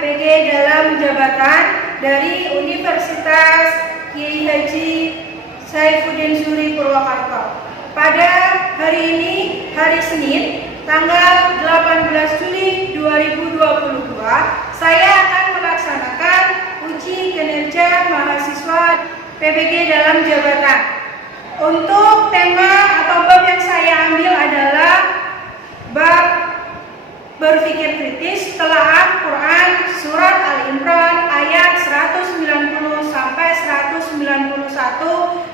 PPG dalam jabatan dari Universitas Kiai Haji Saifuddin Suri Purwakarta. Pada hari ini, hari Senin, tanggal 18 Juli 2022, saya akan melaksanakan uji kinerja mahasiswa PPG dalam jabatan. Untuk tema atau bab yang saya ambil adalah bab berpikir kritis, telaah Quran surat Al-Imran ayat 190 sampai 191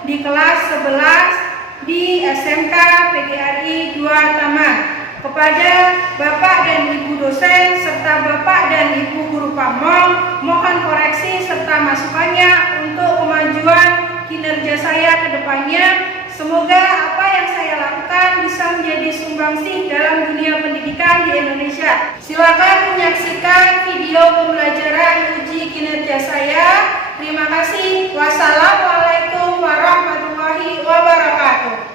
di kelas 11 di SMK PGRI 2 Taman. Kepada Bapak dan Ibu dosen serta Bapak dan Ibu guru pamong, mohon koreksi serta masukannya untuk kemajuan kinerja saya ke depannya. Semoga apa yang saya lakukan bisa menjadi sumbangsih dalam dunia pendidikan di Indonesia. Silakan menyaksikan video pembelajaran uji kinerja saya. Terima kasih. Wassalamualaikum warahmatullahi wabarakatuh.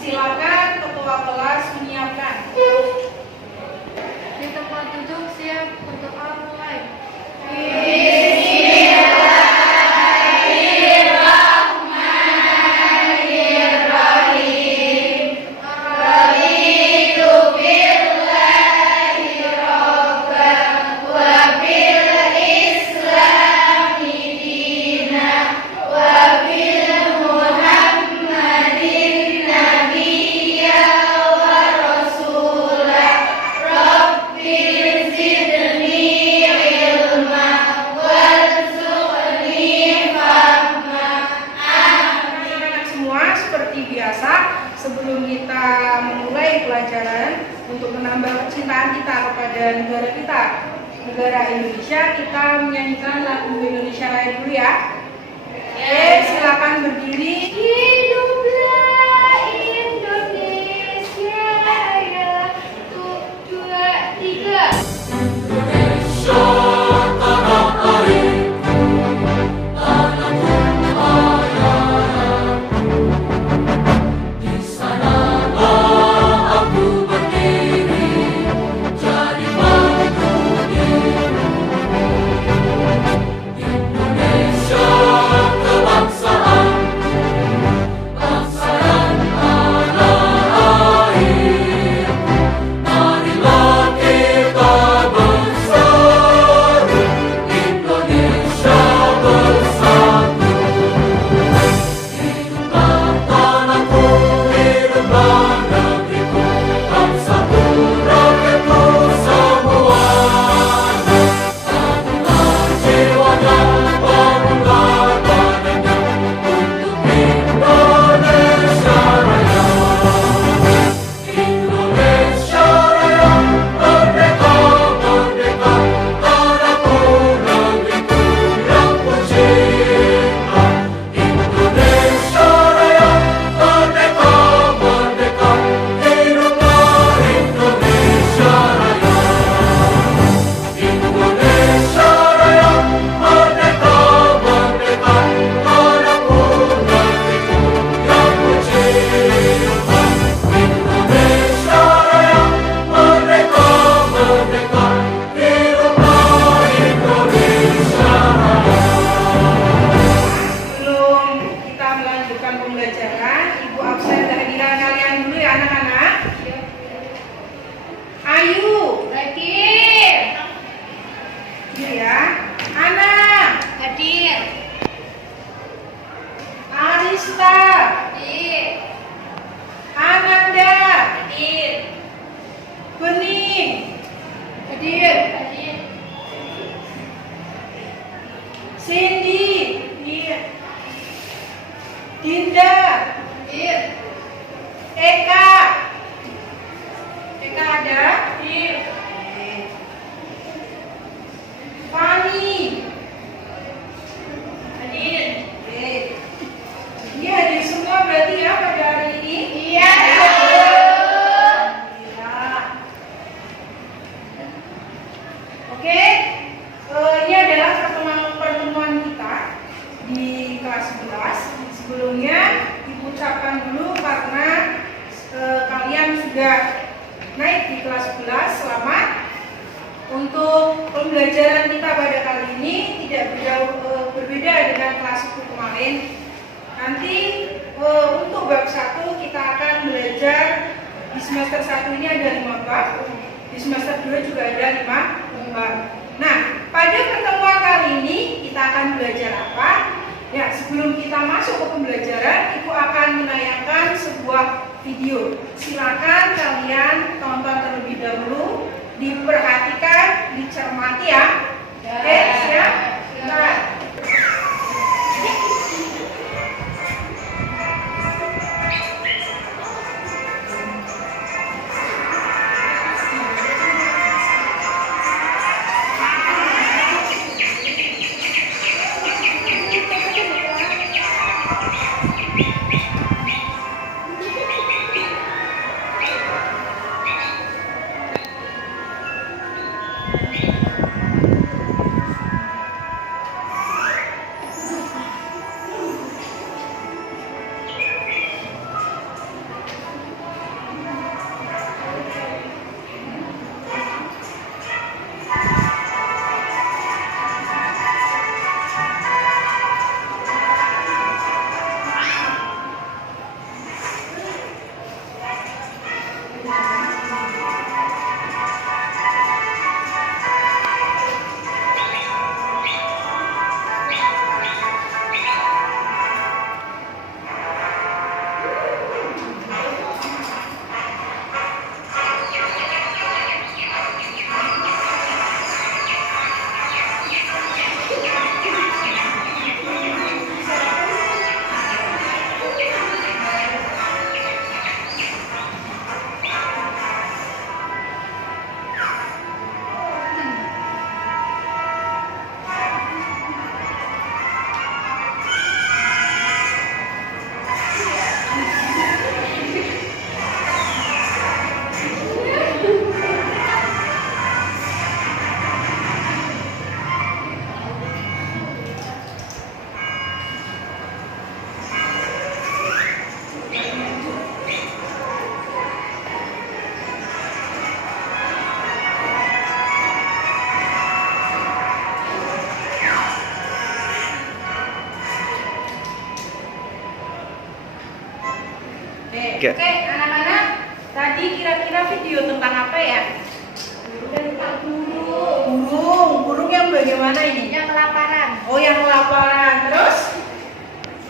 Silakan ketua kelas menyiapkan. Di tempat duduk siap untuk mulai. Sebelum kita memulai pelajaran, untuk menambah kecintaan kita kepada negara kita, negara Indonesia, kita menyanyikan lagu Indonesia Raya dulu ya. Oke, silakan berdiri. Hiduplah Indonesia Raya, 1, 2, 3. Indonesia tanah airku, tanahku ayah. Di sanalah aku berdiri, jadi penghuni. Indonesia kebangsaan Dinda. Ir. Eka. Eka ada? Ir. Fani. Hadir. Oke. Ini hadir semua berarti ya pada hari ini? Iya. Alhamdulillah. Oke, ini adalah pertemuan kita di kelas 11. Sebelumnya diucapkan dulu karena kalian sudah naik di kelas 11. Selamat. Untuk pembelajaran kita pada kali ini tidak jauh berbeda dengan kelas 10 kemarin. Nanti untuk bab 1 kita akan belajar di semester 1 ini ada 5 bab, di semester 2 juga ada 5 bab. Nah, pada pertemuan kali ini kita akan belajar apa? Ya, sebelum kita masuk ke pembelajaran, Ibu akan menayangkan sebuah video. Silakan kalian tonton terlebih dahulu, diperhatikan, dicermati ya. Oke, siap? Silakan. Oke, anak-anak, tadi kira-kira video tentang apa ya? Burung yang bagaimana ini? Yang kelaparan. Oh, yang kelaparan. Terus?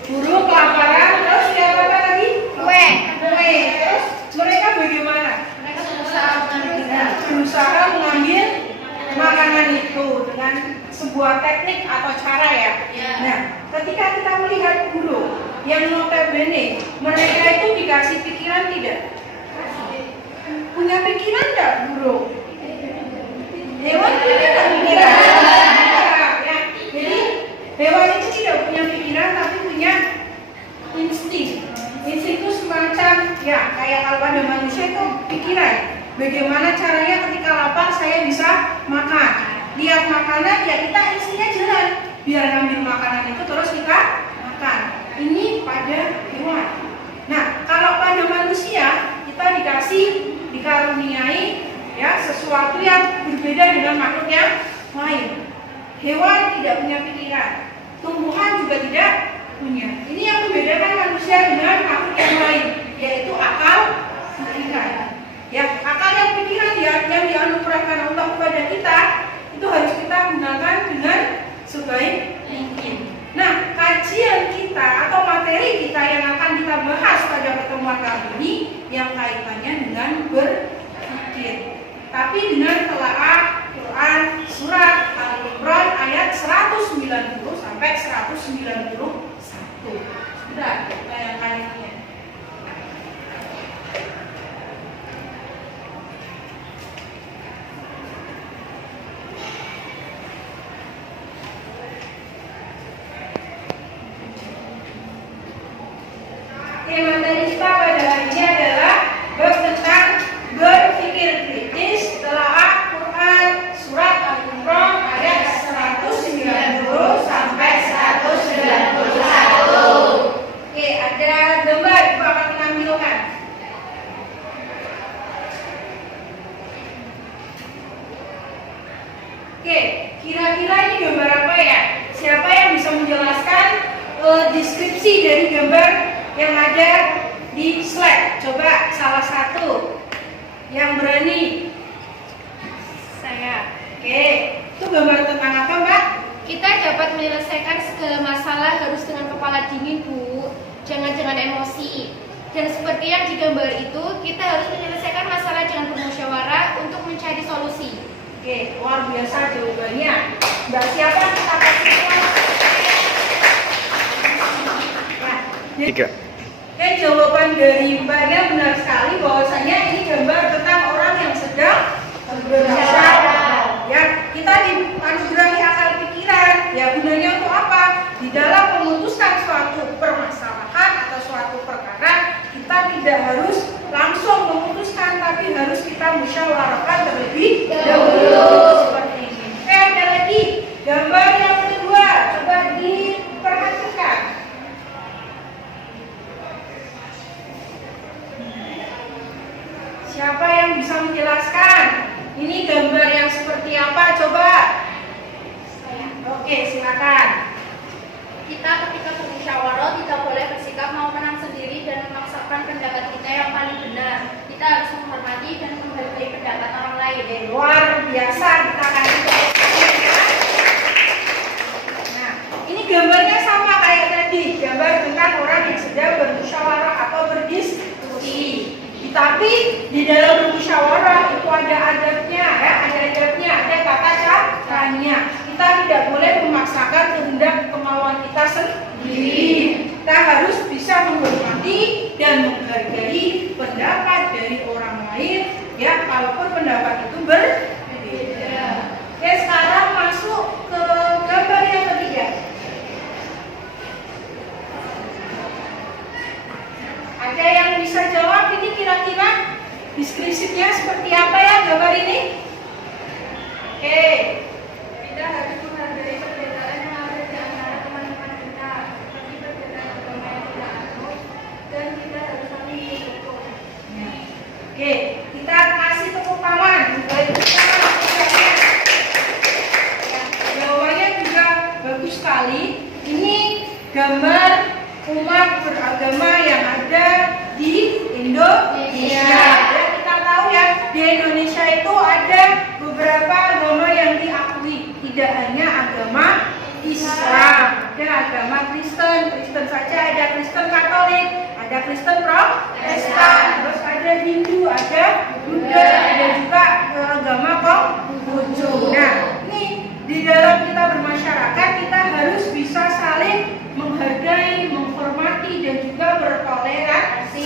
Burung kelaparan, terus yang apa lagi? Kue. Kue. Terus mereka bagaimana? Mereka Berusaha mengambil makanan itu dengan sebuah teknik atau cara ya. Ya. Nah, ketika kita melihat burung yang notabene mereka itu dikasih pikiran tidak? Punya pikiran tidak burung? Hewan punya tidak pikiran? Ya. Jadi hewan itu tidak punya pikiran tapi punya insting. Insting itu semacam ya kayak kalau ada manusia itu pikiran. Bagaimana caranya ketika lapar saya bisa makan? Lihat makanan ya kita instingnya jalan biar ngambil makanan itu terus kita makan. Ini pada hewan. Nah, kalau pada manusia kita dikaruniai ya sesuatu yang berbeda dengan makhluk yang lain. Hewan tidak punya pikiran, tumbuhan juga tidak punya. Ini yang membedakan manusia dengan makhluk yang lain, yaitu akal pikiran. Ya, akal yang pikiran yang dianugerahkan Allah kepada kita itu harus kita gunakan dengan sebaik mungkin. Nah, kajian kita atau materi kita yang akan kita bahas pada pertemuan kali ini yang kaitannya dengan berpikir. Tapi dengan telaah Quran surat Al-Imran ayat 190 sampai 191. Sudah. deskripsi dari gambar yang ada di slide. Coba salah satu yang berani. Saya. Oke, itu gambar tentang apa, Mbak? Kita dapat menyelesaikan segala masalah harus dengan kepala dingin, Bu. Jangan dengan emosi. Dan seperti yang di gambar itu, kita harus menyelesaikan masalah dengan bermusyawarah untuk mencari solusi. Oke, luar biasa jawabannya. Mbak siapa kita kasih uang? Nah, Tiga. oke, jawaban dari Mbaknya benar sekali bahwasanya ini gambar tentang orang yang sedang bermusyawarah. Ya, kita dianugerahi akal pikiran. Ya, gunanya untuk apa? Di dalam memutuskan suatu permasalahan atau suatu perkara, kita tidak harus langsung memutuskan, tapi harus kita musyawarahkan terlebih dahulu seperti ini. Oke, ada lagi gambar yang kedua, coba diperhatikan. Siapa yang bisa menjelaskan? Ini gambar yang seperti apa? Coba. Oke, silakan. Kita ketika bermusyawarah tidak boleh bersikap mau menang sendiri dan memaksakan pendapat kita yang paling benar. Kita harus menghormati dan menghargai pendapat orang lain. Luar biasa, kita kasih tepuk ya. Nah, ini gambarnya sama kayak tadi, gambar tentang orang yang sedang bermusyawarah atau berdiskusi. Tapi di dalam bermusyawarah itu ada adabnya, ya, ada tata caranya. Kita tidak boleh memaksakan kehendak kemauan kita sendiri. Kita harus bisa menghormati dan menghargai pendapat dari orang lain, ya, walaupun pendapat itu berbeda. Oke, sekarang masuk ke gambar yang ketiga. Ada yang bisa jawab ini kira-kira deskripsinya seperti apa ya gambar ini? Oke. Kita harus menghargai perbedaan yang ada di antara teman-teman kita, seperti perbedaan agama yang tidak anut, dan kita harus saling mendukung. Oke, kita kasih tepuk tangan. Baik, ya, jawabannya juga bagus sekali. Ini gambar umat beragama yang ada di Indonesia. Ya, kita tahu ya, di Indonesia itu ada beberapa agama yang diakui. Tidak hanya agama Islam, ada agama Kristen saja, ada Kristen Katolik, ada Kristen Protestan, terus ada Hindu, ada Buddha, ada juga agama Konghucu. Nah, ini di dalam kita bermasyarakat kita harus bisa saling menghargai, menghormati dan juga bertoleransi.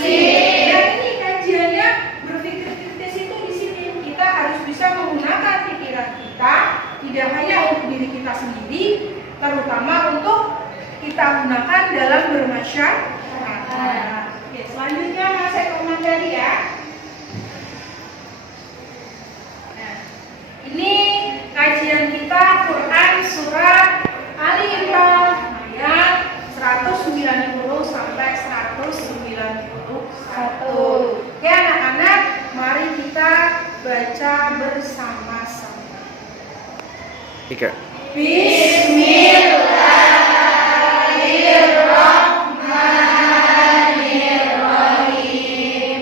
Dan ini kajiannya berpikir kritis itu di sini kita harus bisa menggunakan pikiran kita, tidak hanya untuk diri kita sendiri, terutama untuk kita gunakan dalam bermasyarakat. Oke, selanjutnya saya komentari ya. Nah, ini kajian kita Quran surat Ali Imran ayat 190 sampai 191. Oke anak-anak, mari kita baca bersama-sama. Tiga. Bismillahirrahmanirrahim.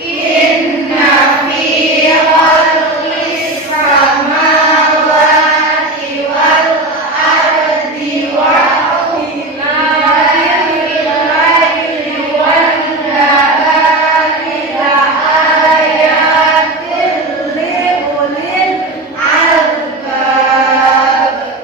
Inna fi khalqis samawati wal ardi wa ikhtilafil laili wan nahari la ayatin li ulil albab.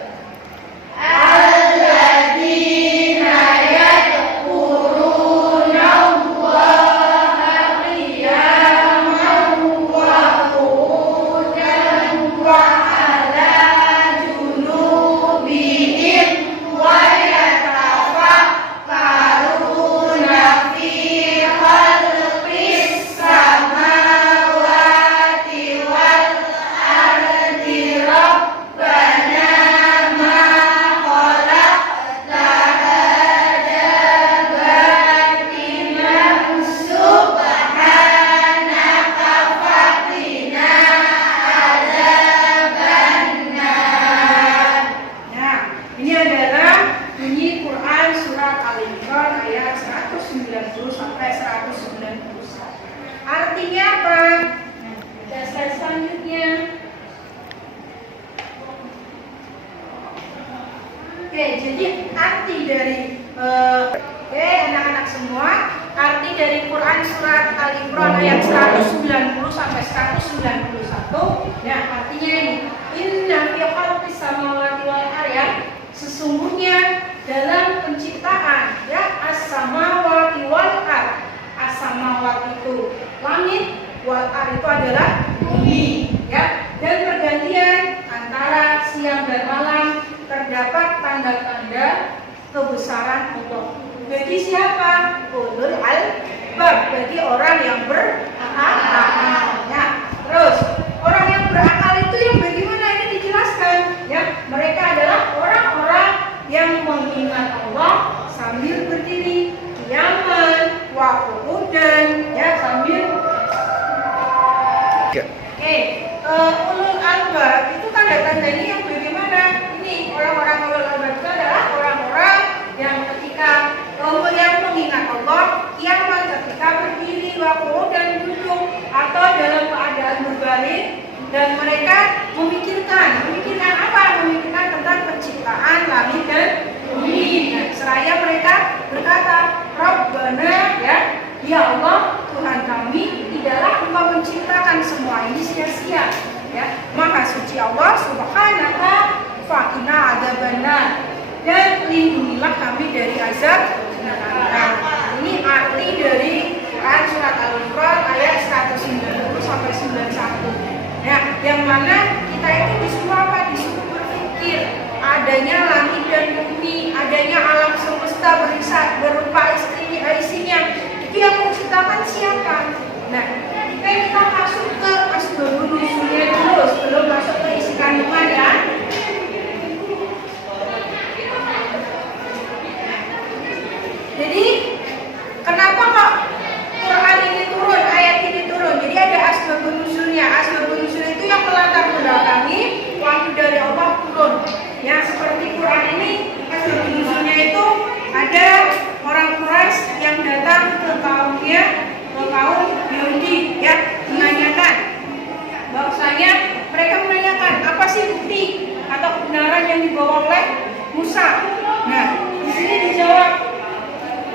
dari Quran surat Al-Imran ayat 190 sampai 191. Nah, artinya ini, inna fi khalqis samawati wal ardi, sesungguhnya dalam penciptaan ya as-samawati wal ardi. As-samawati itu langit, wal ardi itu adalah bumi, ya. Dan pergantian antara siang dan malam terdapat tanda-tanda kebesaran Allah. Bagi siapa? Ulul albab, bagi orang yang berakal. Ya. Terus orang yang berakal itu yang bagaimana ini dijelaskan? Ya, mereka adalah orang-orang yang mengingat Allah sambil berdiri, qiyaman, wa qu'udan, ya sambil. Oke, ulul albab itu tanda-tandanya yang bagaimana? Ini orang-orang ulul albab itu adalah orang-orang yang ketika yang mengingat Allah, qiyaman ketika berdiri, wa qu'udan duduk, atau dalam keadaan berbalik, dan mereka memikirkan apa? Memikirkan tentang penciptaan langit dan bumi. Nah, seraya mereka berkata, Rabbana, ya Allah, Tuhan kami, tidaklah Engkau menciptakan semua ini sia-sia. Ya, Maha suci Allah Subhanaka, faqina adzabannar, dan lindungilah kami dari azab neraka. Ini arti dari Quran surat Al-Imran ayat 190 sampai 91. Nah, yang mana kita itu disuruh apa? Disuruh berpikir adanya langit dan bumi, adanya alam semesta berupa isinya. Itu yang menciptakan siapa? Nah, kita masuk ke asbabun nuzulnya dulu sebelum masuk ke isi kandungan ya. Jadi kenapa kok Quran ini turun, ayat ini turun? Jadi ada asbabun nuzulnya. Asbabun nuzul itu yang melatar belakangi wahyu dari Allah turun. Ya, seperti Quran ini asbabun nuzulnya itu ada orang Quraisy yang datang ke kaumnya, ke kaum Yahudi, ya, menanyakan bahwasanya mereka menanyakan apa sih bukti atau kebenaran yang dibawa oleh Musa. Nah, di sini dijawab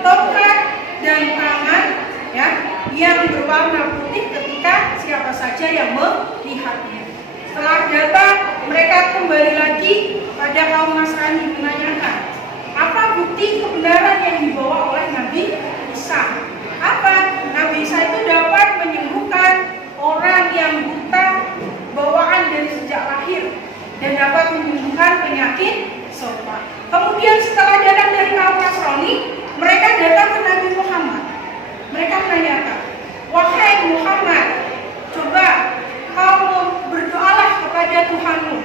Taurat dan tangan ya yang berwarna putih ketika siapa saja yang melihatnya. Setelah datang, mereka kembali lagi pada kaum Nasrani menanyakan apa bukti kebenaran yang dibawa oleh Nabi Isa. Apa? Nabi Isa itu dapat menyembuhkan orang yang buta bawaan dari sejak lahir dan dapat menyembuhkan penyakit sopa. Kemudian setelah datang dari kaum Nasrani, mereka datang ke Nabi Muhammad. Mereka menanyakan, wahai Muhammad, coba kau berdoalah kepada Tuhanmu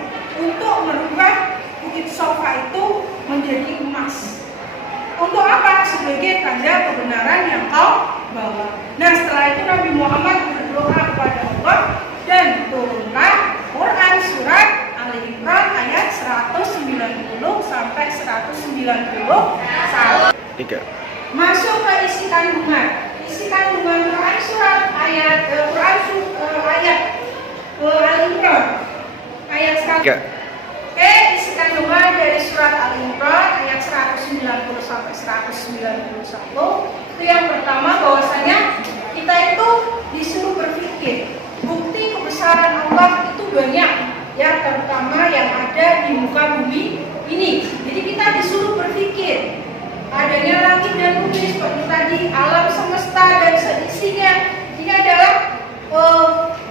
untuk merubah bukit sofa itu menjadi emas. Untuk apa? Sebagai tanda kebenaran yang kau bawa. Nah, setelah itu Nabi Muhammad berdoa kepada Allah dan turunlah Quran surat Al-Imran ayat 190 sampai 191. Masuk ke isi kandungan. Isi kandungan Quran surat ayat Al-Imran ayat 100. Oke, isi kandungan dari surat Al-Imran ayat 190 sampai 191. Itu yang pertama, bahwasanya kita itu disuruh berpikir bukti kebesaran Allah itu banyak, ya, terutama yang ada di muka bumi ini. Jadi kita disuruh berpikir adanya langit dan bumi seperti tadi, alam semesta dan seisinya. Ini adalah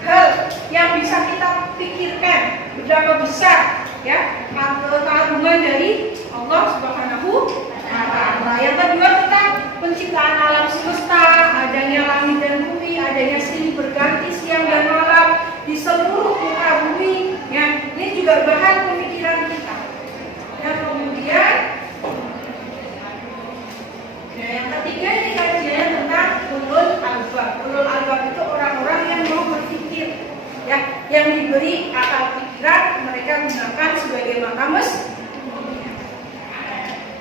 hal yang bisa kita pikirkan betapa besar ya keagungan dari Allah Subhanahu wa Ta'ala. Yang kedua tentang penciptaan alam semesta, adanya langit dan bumi, adanya silih berganti siang dan malam di seluruh muka bumi. Ya, ini juga bahan pemikiran kita. Dan kemudian yang ketiga ini kajian tentang ulul albab. Ulul albab itu orang-orang yang mau berpikir, ya, yang diberi akal pikiran, mereka gunakan sebagai mata mesin.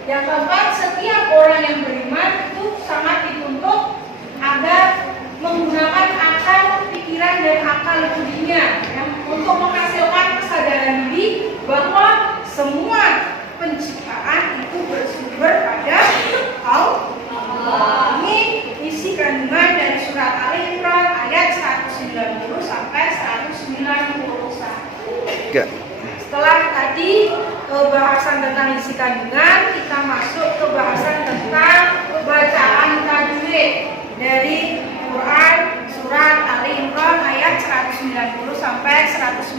Yang keempat, setiap orang yang beriman itu sangat dituntut agar menggunakan akal pikiran dan akal budinya, ya, untuk menghasilkan kesadaran diri bahwa semua penciptaan itu bersumber pada Allah. Ini isi kandungan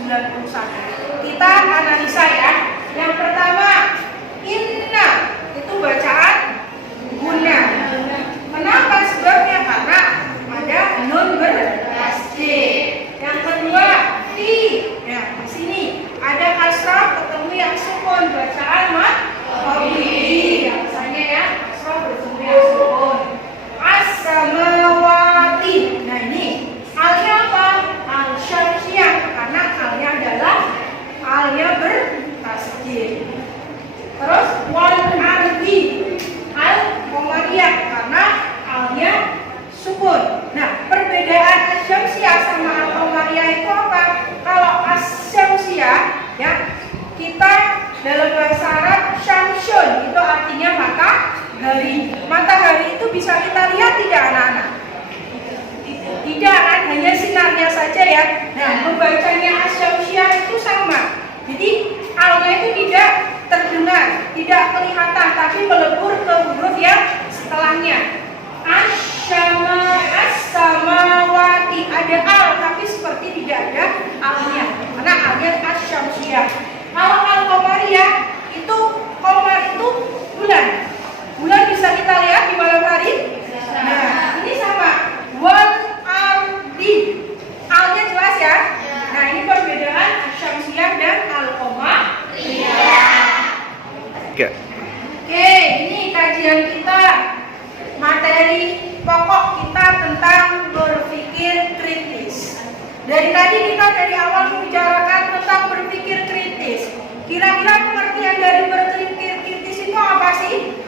91. Kita analisa ya. Yang pertama, inna itu bacaan guna. Kenapa? Sebabnya karena ada nun bertasjid. Yang kedua, fi. Ya, di sini ada kasrah ketemu yang sukun, bacaan qawi. Biasanya ya, kasrah bertemu yang sukun. As-samawati. Nah, ini alnya apa? Al-syamsiyah, karena alnya adalah alnya bertasjid. Terus wal ardi, al-qamariyah, karena alnya sukun. Nah, perbedaan asyamsiyah sama al-qamariyah itu apa? Kalau asyamsiyah ya, kita dalam bahasa Arab syamsun itu artinya matahari. Matahari itu bisa kita lihat tidak anak-anak? Tidak kan, hanya sinarnya saja ya. Nah, membacanya asyamsiyah itu sama. Jadi alnya itu tidak terdengar, tidak kelihatan, tapi melebur ke huruf yang setelahnya. As-samawati, ada al tapi seperti tidak ada alnya, karena alnya asyamsiyah. Kalau al-qamariyah itu, qamar itu bulan. Bulan bisa kita lihat di malam hari. Nah, ini sama. Wal ardi, alnya jelas ya. Nah, ini perbedaan asyamsiyah dan al-qamariyah. Oke, ini kajian kita, materi pokok kita tentang berpikir kritis. Dari tadi kita dari awal membicarakan tentang berpikir kritis. Kira-kira pengertian dari berpikir kritis itu apa sih?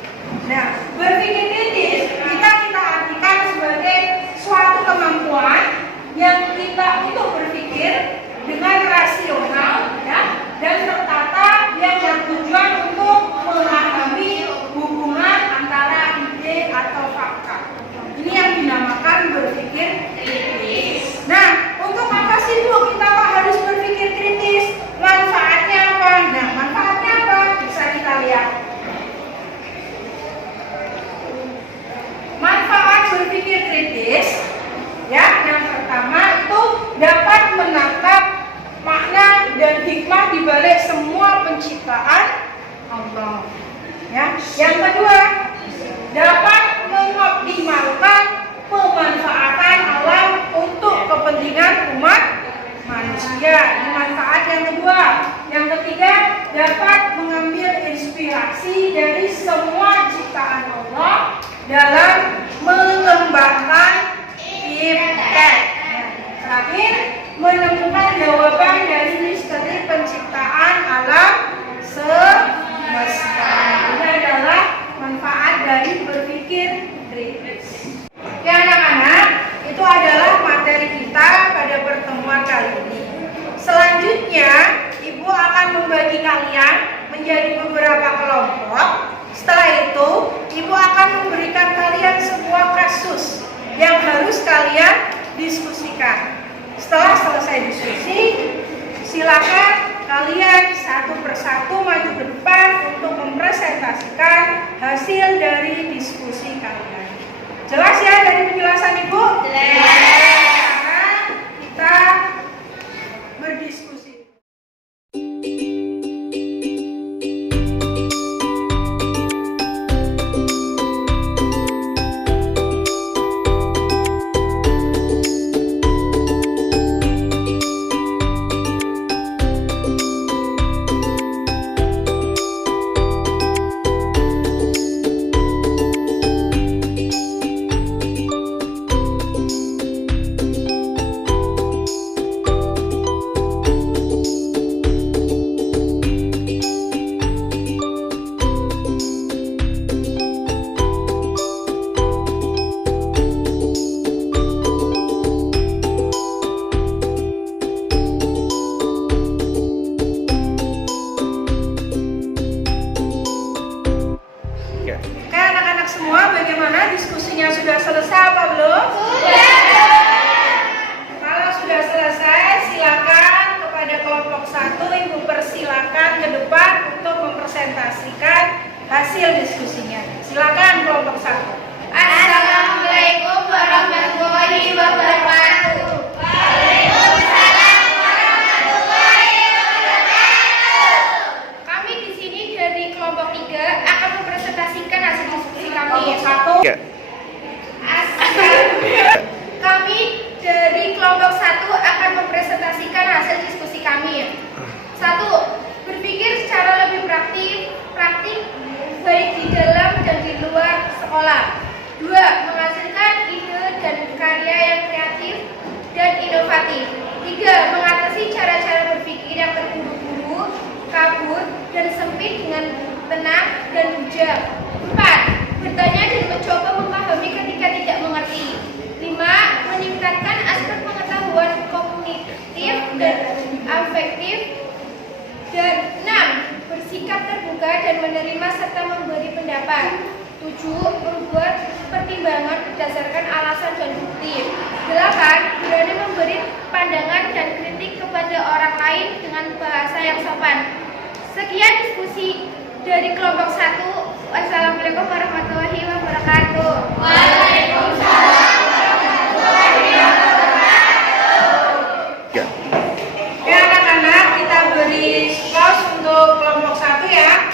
Nah, berpikir kritis kita artikan sebagai suatu kemampuan yang kita untuk berpikir dengan rasional ya, dan tertata yang bertujuan untuk memahami hubungan antara ide atau fakta. Ini yang dinamakan berpikir kritis. Nah, untuk apa sih Bu kita harus berpikir kritis? Manfaatnya apa? Nah, manfaatnya apa? Bisa kita lihat. Manfaat berpikir kritis ya, yang pertama itu dapat menangkap makna dan hikmah di balik semua penciptaan Allah. Ya, yang kedua, dapat mengoptimalkan pemanfaatan alam untuk kepentingan umat manusia. Ini manfaat yang kedua. Yang ketiga, dapat mengambil inspirasi dari semua ciptaan Allah dalam mengembangkan iptek. Terakhir, menemukan jawaban dari misteri penciptaan alam semesta. Ini adalah manfaat dari berpikir kritis. Ya anak-anak, itu adalah materi kita pada pertemuan kali ini. Selanjutnya, Ibu akan membagi kalian menjadi beberapa kelompok. Setelah itu, Ibu akan memberikan kalian sebuah kasus yang harus kalian diskusikan. Setelah selesai diskusi, silakan kalian satu persatu maju ke depan untuk mempresentasikan hasil dari diskusi kalian. Jelas ya dari penjelasan Ibu? Jelas. Sekarang kita berdiskusi. hasil diskusinya. Silakan kelompok 1. Assalamualaikum warahmatullahi wabarakatuh. Waalaikumsalam warahmatullahi 3. Kami dari kelompok 1 akan mempresentasikan hasil diskusi kami. 1. Berpikir secara lebih praktik baik di dalam dan di luar sekolah. 2. Menghasilkan ide dan karya yang kreatif dan inovatif. 3. Mengatasi cara-cara berpikir yang terburu-buru, kabur, dan sempit dengan tenang dan bijak. 4. Bertanya dan mencoba memahami ketika tidak mengerti. 5. Meningkatkan aspek pengetahuan kognitif dan afektif. Dan 6. Bersikap terbuka dan menerima serta memberi pendapat. 7. Membuat pertimbangan berdasarkan alasan dan bukti. 8. Berani memberi pandangan dan kritik kepada orang lain dengan bahasa yang sopan. Sekian diskusi dari kelompok 1. Wassalamualaikum warahmatullahi wabarakatuh. Waalaikumsalam warahmatullahi wabarakatuh. Ya anak-anak, kita beri skor untuk kelompok 1 ya.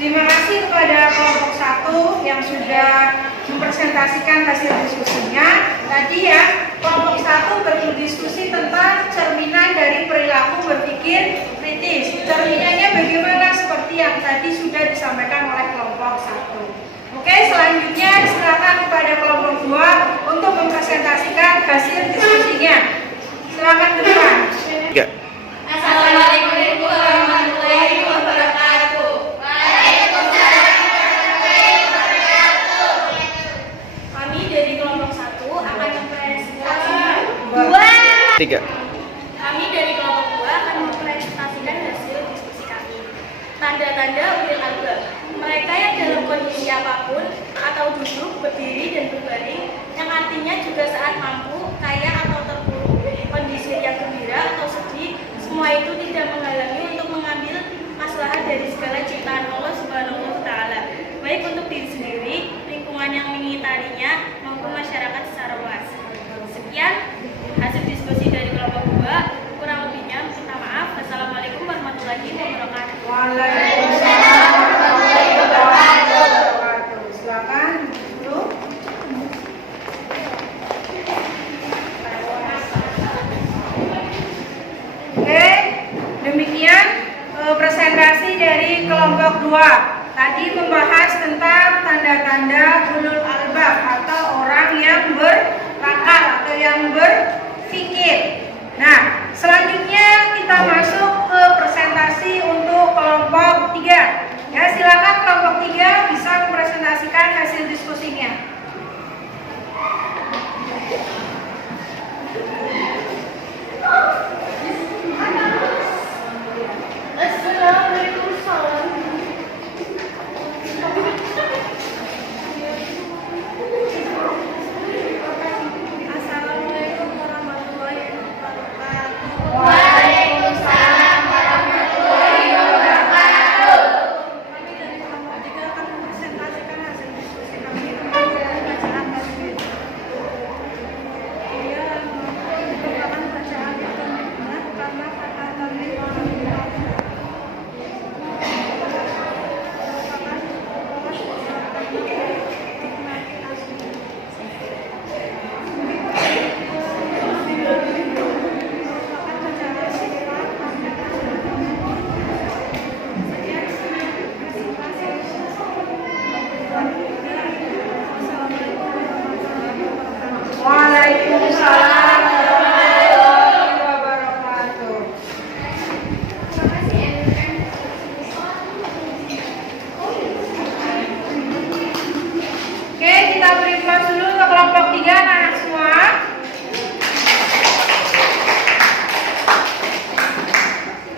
Terima kasih kepada kelompok 1 yang sudah mempresentasikan hasil diskusinya. Tadi ya, kelompok 1 berdiskusi tentang cerminan dari perilaku berpikir kritis. Cerminannya bagaimana seperti yang tadi sudah disampaikan oleh kelompok 1. Oke, selanjutnya silakan kepada kelompok 2 untuk mempresentasikan hasil diskusinya. Silakan ke depan. 3. Assalamualaikum warahmatullahi wabarakatuh. Waalaikumsalam warahmatullahi wabarakatuh. Kami dari kelompok 1 akan mempresentasikan 3. Kami dari kelompok 2 akan mempresentasikan hasil diskusi kami. Tanda-tanda ulil albab. Mereka yang dalam kondisi apapun atau duduk, berdiri dan berbaring, yang artinya juga saat mampu, kaya atau terpuruk, kondisi yang gembira atau sedih, semua itu tidak menghalangi untuk mengambil maslahat dari segala ciptaan Allah Subhanahu wa Ta'ala, baik untuk diri sendiri, lingkungan yang mengitarinya, maupun masyarakat secara luas. Sekian hasil diskusi dari kelompok 2. Kurang lebihnya minta maaf. Wassalamualaikum warahmatullahi wabarakatuh. Waalaikumsalam warahmatullahi wabarakatuh. Silakan dulu. Oke, demikian presentasi dari kelompok 2. Tadi membahas tentang tanda-tanda ulul albab atau orang yang berakal atau yang berpikir. Nah, selanjutnya kita masuk ke presentasi untuk kelompok 3. Ya, silakan kelompok 3 bisa mempresentasikan hasil diskusinya. Assalamualaikum warahmatullahi wabarakatuh. Waalaikumsalam warahmatullahi wabarakatuh. Kami dari kelompok 3 akan mempresentasikan hasil diskusi kami tentang bacaan tajwid. Dia merupakan bacaan yang terhikmat karena kata tajwid merupakan Waalaikumsalam warahmatullahi wabarakatuh. Oke, kita beri kelas dulu ke kelompok 3 anak-anak semua.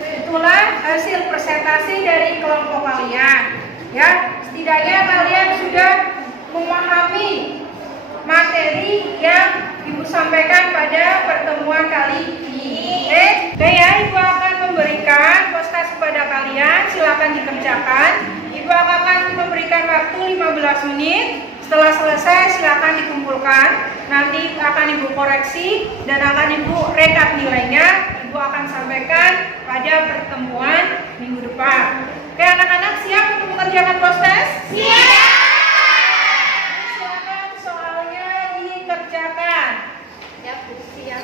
Itulah hasil presentasi dari kelompok kalian. Ya, setidaknya kalian sudah memahami materi yang Ibu sampaikan pada pertemuan kali ini. Oke ya, Ibu akan memberikan postkas kepada kalian. Silakan dikerjakan. Ibu akan memberikan waktu 15 menit. Setelah selesai silakan dikumpulkan. Nanti akan Ibu koreksi dan akan Ibu rekap nilainya. Ibu akan sampaikan pada pertemuan minggu depan. Oke anak-anak, siap untuk mengerjakan proses? Siap! Silakan soalnya dikerjakan. Siap, Bu. Siap.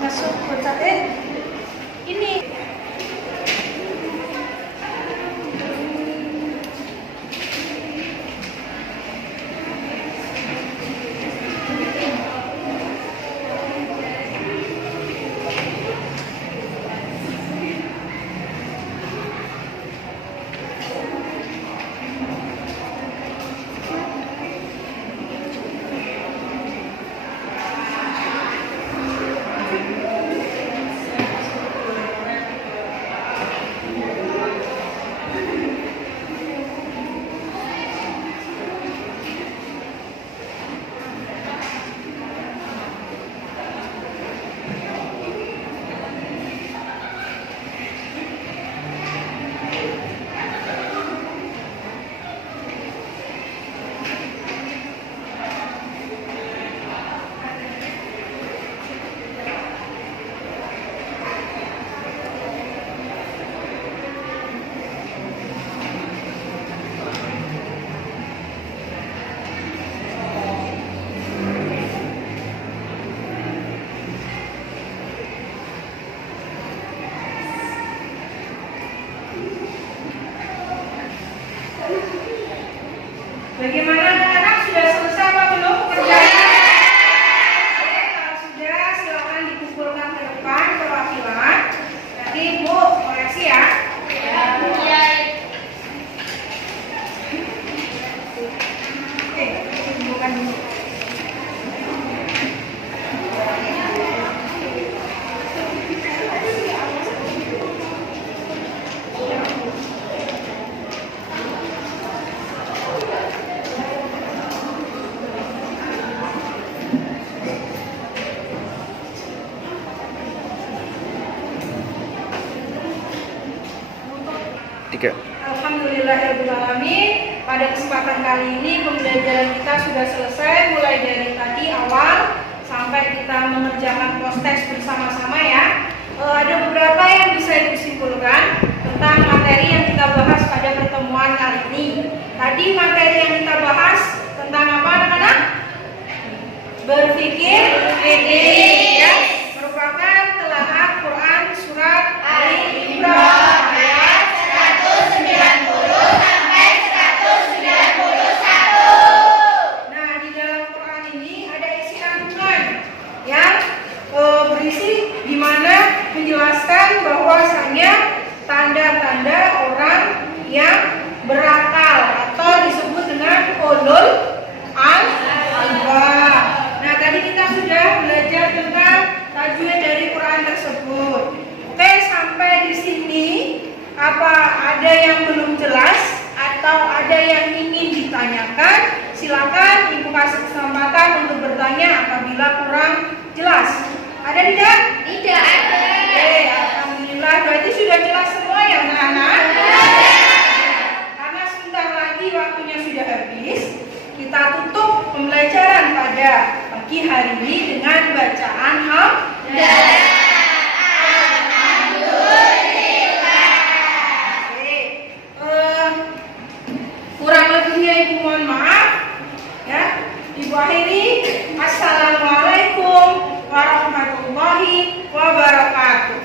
Masuk kotak ini. Bagaimana anak-anak, sudah selesai apa belum pekerjaannya? Oke, kalau sudah silakan dikumpulkan ke depan perwakilan. Nanti Bu koreksi ya. Iya. Oke, kumpulkan dulu. Tiga. Alhamdulillahirrahmanirrahim. Pada kesempatan kali ini pembelajaran kita sudah selesai, mulai dari tadi awal sampai kita mengerjakan post-test bersama-sama ya. Ada beberapa yang bisa disimpulkan tentang materi yang kita bahas pada pertemuan kali ini. Tadi materi yang kita bahas tentang apa anak-anak? Berpikir kritis ya, merupakan telaah Quran surat Ali Imran ayat 190 sampai 191. Nah, di dalam Quran ini ada isi kandungan yang berisi di mana menjelaskan bahwasanya tanda-tanda orang yang berakal atau disebut dengan ulul albab. Nah, tadi kita sudah belajar tentang tajwid dari Quran tersebut. Oke, sampai di sini apa ada yang belum jelas atau ada yang ingin ditanyakan? Silakan Ibu kasih kesempatan untuk bertanya apabila kurang jelas. Ada tidak? Tidak ada. Oke, alhamdulillah berarti sudah jelas semua ya anak-anak? Karena sebentar lagi waktunya sudah habis, kita tutup pembelajaran pada pagi hari ini dengan bacaan hamdalah. Kurang lebihnya Ibu mohon maaf ya. Ibu akhiri, assalamualaikum warahmatullahi wabarakatuh.